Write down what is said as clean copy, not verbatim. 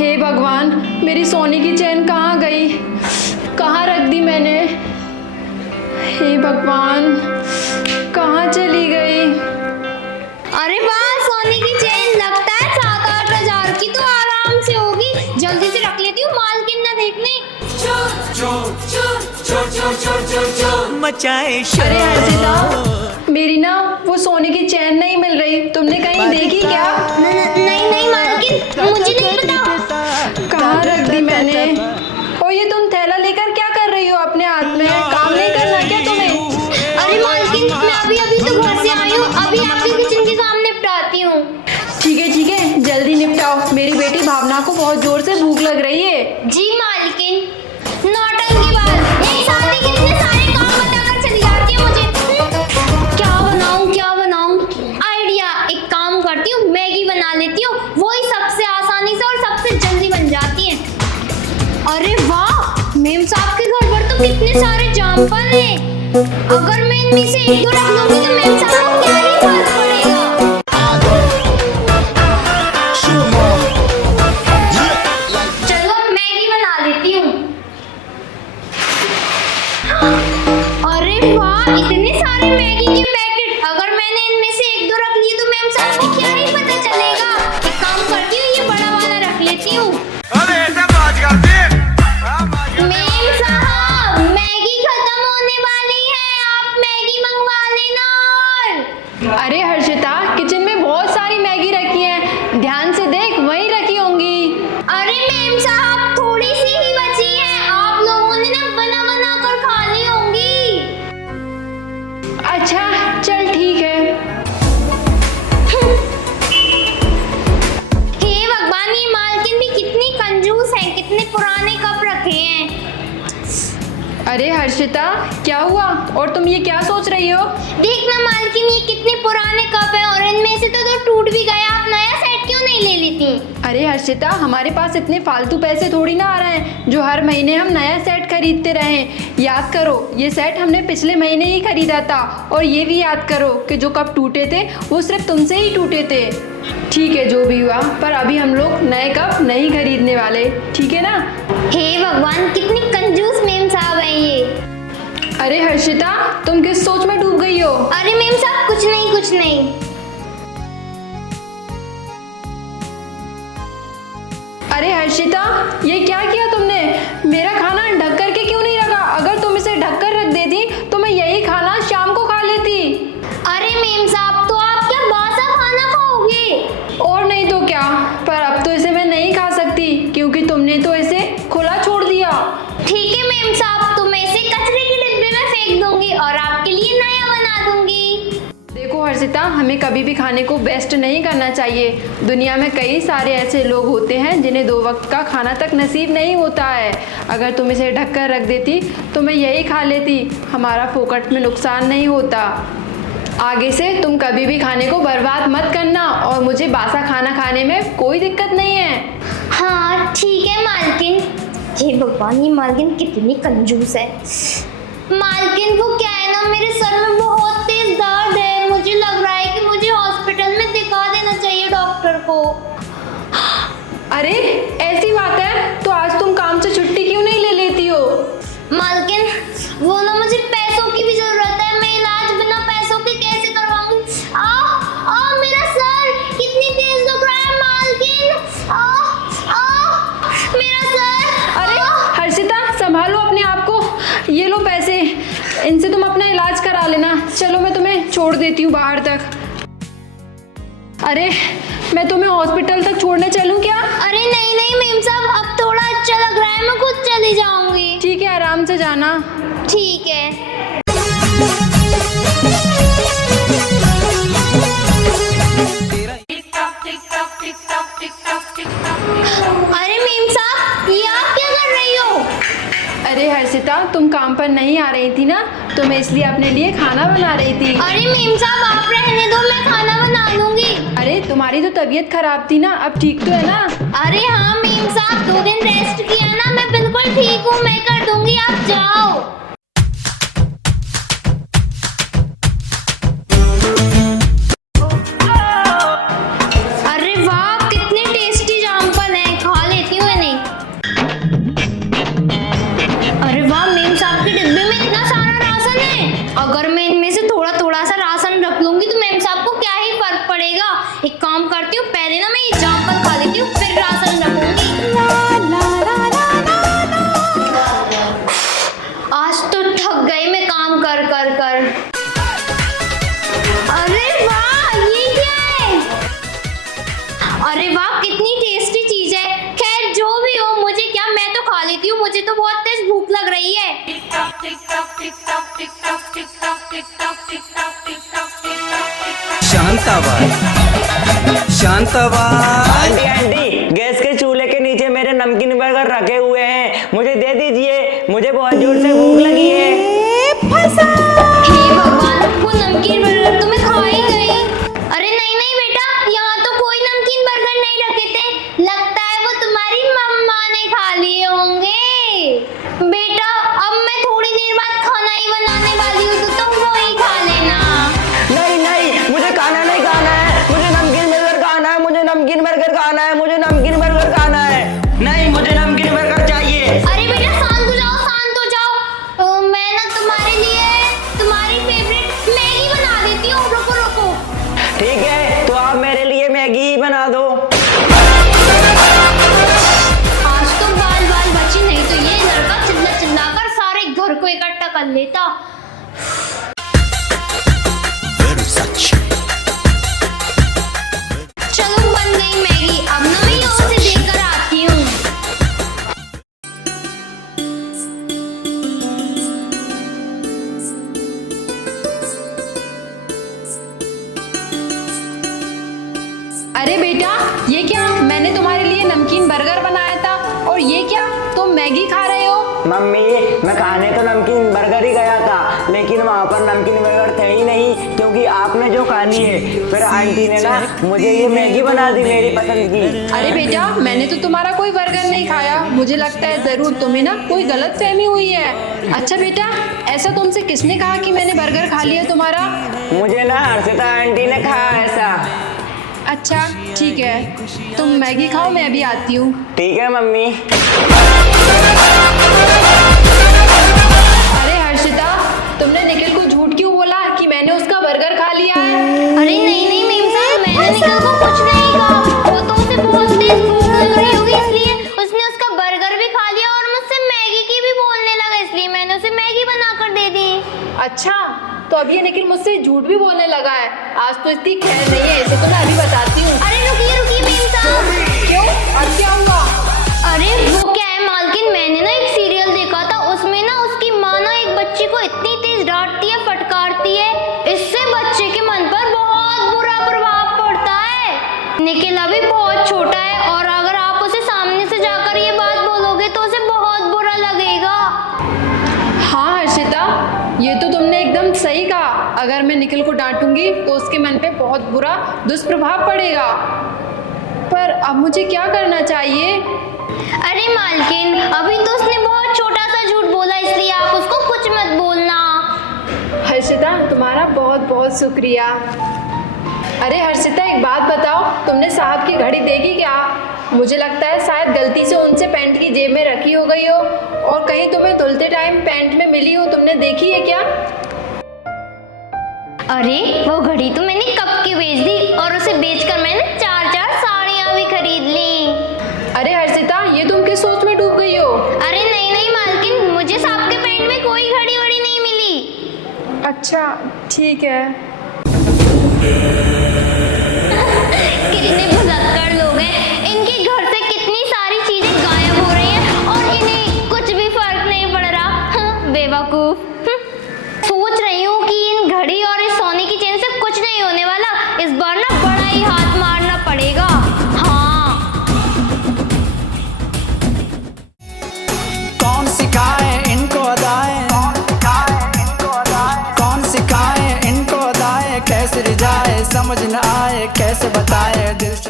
हे भगवान, मेरी सोने की चैन कहाँ गई? कहाँ रख दी मैंने? हे भगवान, कहाँ चली गई? अरे वाह, सोने की चेन लगता है 7-8 हजार की तो आराम से होगी। जल्दी से रख लेती हूँ, मालकिन ना देखने। मचाए अरे हर्षिता, मेरी ना वो सोने की चैन नहीं मिल रही। तुमने कहीं देखी क्या? नहीं नहीं मालकिन, मुझे नहीं पता। कहाँ रख दी मैंने? और ये तुम थैला लेकर क्या कर रही हो अपने हाथ में? काम नहीं करना क्या तुम्हें? अरे मालकिन, मैं अभी तो घर से आई हूँ, अभी आपके किचन के काम निपटाती हूँ। ठीक है, जल्दी निपटाओ। मेरी बेटी भावना को बहुत जोर से भूख लग रही है। जी मालकिन। नौटंकी बात, एक साथ ही कितने सारे काम बताकर चली जाती है मुझे। क्या बनाऊं? आइडिया, एक काम करती हूँ, मैगी बना लेती हूँ। वही सबसे आसानी से और सबसे जल्दी बन जाती है। अरे वाह, मेम साहब के घर पर तो कितने सारे जामफल हैं। अगर मैं इनमें से एक दो रख लूंगी तो मेम साहब को क्या ही फर्क पड़ेगा। चलो मैगी बना लेती हूँ। अरे वाह, इतने सारे मैगी के पैकेट। अगर मैंने इनमें से एक दो रख लिए तो मैम साहब को क्या ही पता चलेगा। एक काम करती हूँ, ये बड़ा वाला रख लेती हूँ। मैम साहब, मैगी खत्म होने वाली है, आप मैगी मंगवा लेना। अरे हर्षिता, किचन में बहुत सारी मैगी रखी है, ध्यान से देख, वहीं रखी होंगी। अरे मैम साहब, थोड़ी सी ही बची है, आप लोगों ने ना बना कर खा ली होंगी। अच्छा चल ठीक है। हे भगवान, ये मालकिन भी कितनी कंजूस है, कितने पुराने कप रखे हैं। अरे हर्षिता, क्या हुआ? और तुम ये क्या सोच रही हो? देखना मालकिन, ये कितने पुराने कप हैं और इनमें से तो टूट भी गया। आप नया सेट क्यों नहीं ले लेती? अरे हर्षिता, हमारे पास इतने फालतू पैसे थोड़ी ना आ रहे हैं जो हर महीने हम नया सेट खरीदते रहें। याद करो, ये सेट हमने पिछले महीने ही खरीदा था। और ये भी याद करो कि जो कप टूटे थे वो सिर्फ तुमसे ही टूटे थे। ठीक है, जो भी हुआ, पर अभी हम लोग नए कप नहीं खरीदने वाले, ठीक है ना? हे भगवान, कितनी कंजूस मेम साहब हैं ये। अरे हर्षिता, तुम किस सोच में डूब गई हो? अरे मेम साहब, कुछ नहीं। अरे हर्षिता, ये क्या किया तुमने? मेरा खाना ढक कर के क्यों नहीं रखा? अगर तुम इसे ढक कर रख देती तो मैं यही खाना शाम को खा लेती। अरे मेम साहब, तो आप क्या बासा खाना खाओगे? और नहीं तो क्या, पर अब तो इसे मैं नहीं खा सकती क्योंकि तुमने तो इसे खुला छोड़ दिया। ठीक है मेम साहब, तो मैं इसे कचरे के डिब्बे में फेंक दूंगी और आपके लिए नया बना दूंगी। देखो हर्षिता, हमें कभी भी खाने को वेस्ट नहीं करना चाहिए। दुनिया में कई सारे ऐसे लोग होते हैं जिन्हें 2 वक्त का खाना तक नसीब नहीं होता है। अगर तुम इसे ढक कर रख देती तो मैं यही खा लेती, हमारा फोकट में नुकसान नहीं होता। आगे से तुम कभी भी खाने को बर्बाद मत करना और मुझे बासा खाना खाने में कोई दिक्कत नहीं है। हाँ ठीक है मालकिन। हे भगवान, ये मालकिन कितनी कंजूस है। मालकिन, वो क्या है ना, मेरे सर में बहुत तेज दर्द है। मुझे लग रहा है कि मुझे हॉस्पिटल में दिखा देना चाहिए डॉक्टर को। अरे ऐसी बात है तो आज तुम काम से छुट्टी क्यों नहीं ले लेती हो? मालकिन, वो ना मुझे पैसों की भी जरूरत है। मैं इलाज बिना पैसों के कैसे करवाऊंगी? मेरा सर कितनी तेज दुख रहा है मालकिन। मेरा सर। अरे हर्षिता, संभालो अपने आप को। ये लो पैसे, इनसे तुम अपना इलाज करा लेना। चलो मैं तुम्हें छोड़ देती हूँ बाहर तक। अरे मैं तुम्हें हॉस्पिटल तक छोड़ने चलूँ क्या? अरे नहीं मेम साहब, अब थोड़ा अच्छा लग रहा है, मैं खुद चली जाऊंगी। ठीक है, आराम से जाना। ठीक है। अरे मेम साहब, ये आप क्या कर रही हो? अरे हर्षिता, तुम काम पर नहीं आ रही थी ना, तो मैं इसलिए अपने लिए खाना बना रही थी। अरे मेम साहब, आप रहने दो, मैं खाना बना लूंगी। अरे तुम्हारी तो तबीयत खराब थी ना, अब ठीक तो है ना? अरे हाँ मेम साहब, 2 दिन रेस्ट किया ना, मैं बिल्कुल ठीक हूँ। मैं कर दूंगी, आप जाओ। अरे वाह, कितने टेस्टी जामफल हैं, खा लेती शांताबाद शांताबाद। आंटी आंटी, गैस के चूल्हे के नीचे मेरे नमकीन बर्गर रखे हुए हैं, मुझे दे दीजिए, मुझे बहुत जोर से भूख लगी है। हे भगवान, वो नमकीन बर्गर तो मैं खा ही गई। अरे नहीं नहीं बेटा, यहाँ तो कोई नमकीन बर्गर नहीं रखे थे, लगता है वो तुम्हारी मम्मा ने खा लिए होंगे। बेटा अब मैं थोड़ी देर बाद खाना ही बनाने वाली हूँ, तो तुम वो ही खा लेना। नहीं नहीं, मुझे खाना नहीं खाना है, मुझे नमकीन बर्गर खाना है, मुझे नमकीन बर्गर खाना है, मुझे नमकीन बर्गर खाना है। नहीं, मुझे नमकीन बर्गर चाहिए। अरे बेटा शांत हो जाओ, शांत हो जाओ। मैं ना तुम्हारे लिए तुम्हारी फेवरेट मैगी बना देती हूँ, रुको रुको। ठीक है, तो आप मेरे लिए मैगी ही बना दो। आज तो बाल बाल बची, नहीं तो ये लड़का चिल्ला चिल्ला कर सारे घर को इकट्ठा कर लेता। चलो बन गई मैगी, अब ना मैं उसे देकर आती हूँ। अरे बेटा, ये क्या? मैंने तुम्हारे लिए नमकीन बर्गर बनाया था, और ये क्या, तुम मैगी खा रहे हो? मम्मी, मैं खाने तो नमकीन बर्गर ही गया था, लेकिन वहाँ पर नमकीन बर्गर थे ही नहीं, क्योंकि आपने जो खानी है। फिर आंटी ने ना मुझे ये मैगी बना दी मेरी पसंद की। अरे बेटा, मैंने तो तुम्हारा कोई बर्गर नहीं खाया, मुझे लगता है जरूर तुम्हें ना कोई गलत फहमी हुई है। अच्छा बेटा, ऐसा तुमसे किसने कहा कि मैंने बर्गर खा लिया तुम्हारा? मुझे ना हर्षिता आंटी ने कहा ऐसा। अच्छा ठीक है, तुम मैगी खाओ, मैं अभी आती हूँ। ठीक है मम्मी। अरे हर्षिता, तुमने निखिल को झूठ क्यों बोला कि मैंने उसका बर्गर खा लिया है? अरे नहीं नहीं मेम साहब, मैंने निकल को कुछ नहीं कहा, वो तो उसे बहुत तेज भूख लग रही होगी, इसलिए उसने उसका बर्गर भी खा लिया और मुझसे मैगी की भी बोलने लगा, इसलिए मैंने उसे मैगी बनाकर दे दी। अच्छा, तो अब ये निखिल मुझसे झूठ भी बोलने लगा है। आज तो इसकी खैर नहीं है, इसे तो मैं अभी बताती हूँ। अरे रुकिए रुकिए मेम साहब। क्यों, अब क्या हुआ? अरे वो क्या है मालकिन, मैंने ना एक सीरियल देखा था, उसमें ना उसकी माँ ना एक बच्ची को इतनी तेज डांटती है, फटकारती है, इससे बच्चे के मन पर बहुत बुरा प्रभाव पड़ता है। निखिल अभी बहुत छोटा है, और अगर आप उसे सामने से जाकर ये बात बोलोगे तो उसे बहुत बुरा लगेगा। हाँ हर्षिता, ये तो तुमने एकदम सही कहा। अगर मैं निखिल को डांटूंगी तो उसके मन पे बहुत बुरा दुष्प्रभाव पड़ेगा। पर अब मुझे क्या करना चाहिए? अरे मालकिन, अभी तो उसने बहुत छोटा सा झूठ बोला, इसलिए आप उसको कुछ मत बोलना। हर्षिता, तुम्हारा बहुत बहुत शुक्रिया। अरे हर्षिता, एक बात बताओ, तुमने साहब की घड़ी देखी क्या? मुझे लगता है शायद गलती से उनसे पैंट की जेब में रखी हो गई हो, और कहीं तुम्हें धुलते टाइम पैंट में मिली हो। तुमने देखी है क्या? अरे वो घड़ी तो मैंने कब की बेच दी, और उसे बेचकर मैंने 4-4 साड़ियाँ भी खरीद ली। अरे हर्षिता, ये तुम किस सोच में डूब गई हो? अरे नहीं नहीं मालकिन, मुझे सांप के पैंट में कोई घड़ी वड़ी नहीं मिली। अच्छा ठीक है। कितने भुलक्कड़ लोग हैं, इनके घर से कितनी सारी चीजें गायब हो रही हैं और इन्हें कुछ भी फर्क नहीं पड़ रहा। बेवकूफ। सोच रही हूँ कि इन घड़ी और इस सोने की चेन से कुछ नहीं होने वाला, इस बार ना बड़ा ही हाथ मारना पड़ेगा। हाँ, कौन सिखाए इनको अदाएं, कौन सिखाए इनको अदाएं, कैसे रिझाए समझ न आए, कैसे बताए दिल से